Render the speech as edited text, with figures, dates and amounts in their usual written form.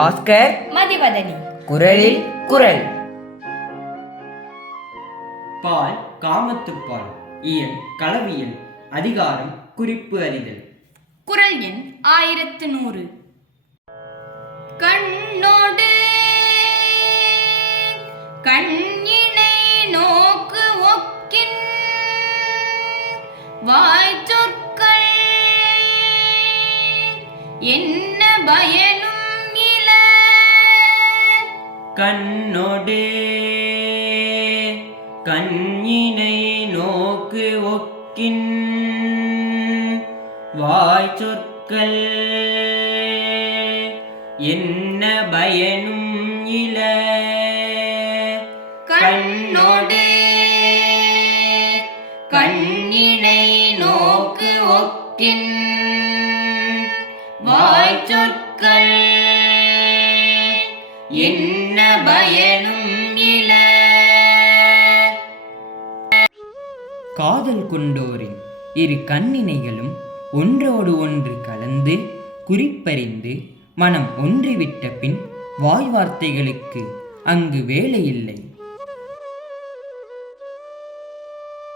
பாஸ்கர் மதிவதனி. குரலில் குரல். பால் காமத்துப்பால். இயல் களவியல். அதிகாரம் குறிப்பு அறிதல். குரல் எண் 1100. கண்ணோடு கண்ணினை நோக்கு ஒக்கின் வாய்ச்சொற்கள் என்ன பயனும் இல. கண்ணோடு கண்ணினை நோக்கு ஒக்கின் வாய்ச்சொற்கள் என்ன பயனும் இல. கண்ணோடு கண்ணினை நோக்கு ஒக்கின் வாய்ச்சொற்கள் என்ன பயனும் இல. காதல் கொண்டோரின் இரு கண்ணினைகளும் ஒன்றோடு ஒன்று கலந்து குறிப்பறிந்து மனம் ஒன்றிவிட்ட பின் வாய் வார்த்தைகளுக்கு அங்கு வேலையில்லை.